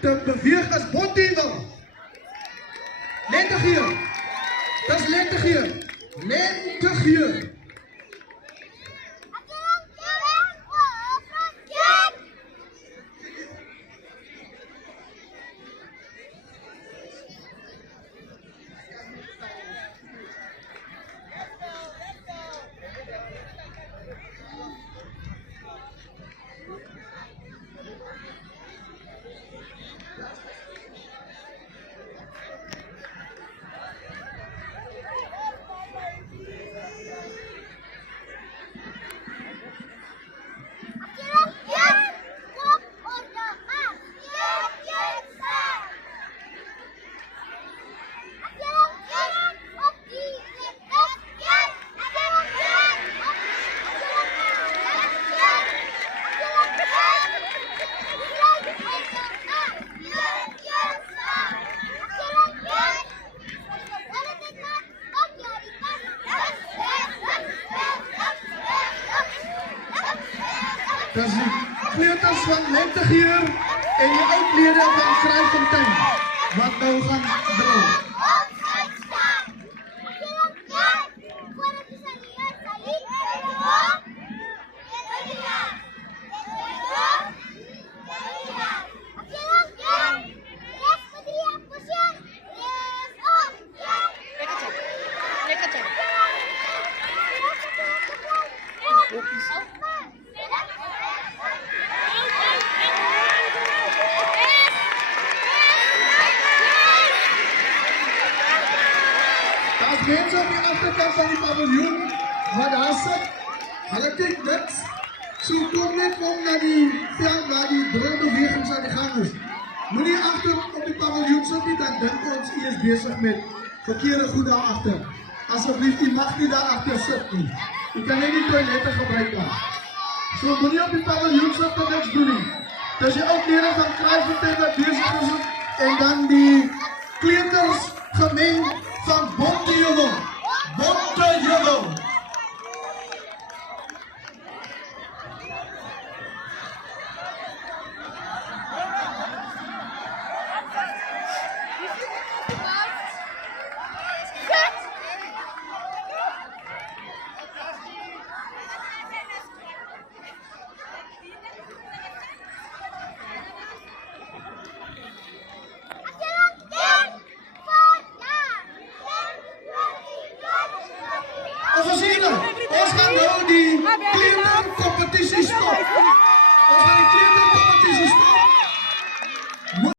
te beweeg is Bontewil. Lentegeur. Dat is lentegeur. Lentegeur. Dat is die kleuters van Lentegeur en die oudlede van Kraaifontein wat nou gaan drol. As mensen op die achterkant van die paviljoen wat daar sit, hulle kyk dit, so kom net om na die veld waar die drillbewegings aan die gang is. Moenie achter op die paviljoen sit nie, dan dink ons u is besig met verkeerde goed daar achter. Asseblief, u mag nie daar achter sit nie. U kan net die toilette gebruik daar. So moenie op die paviljoen sit en niks doen nie. Dis die oudlede van Kraaifontein wat besig is en dan die kleuters gemeng van Bontewil. Bontewil. Ons gaan nou die kleutercompetisie stop. Ons gaan die kleutercompetisie stop.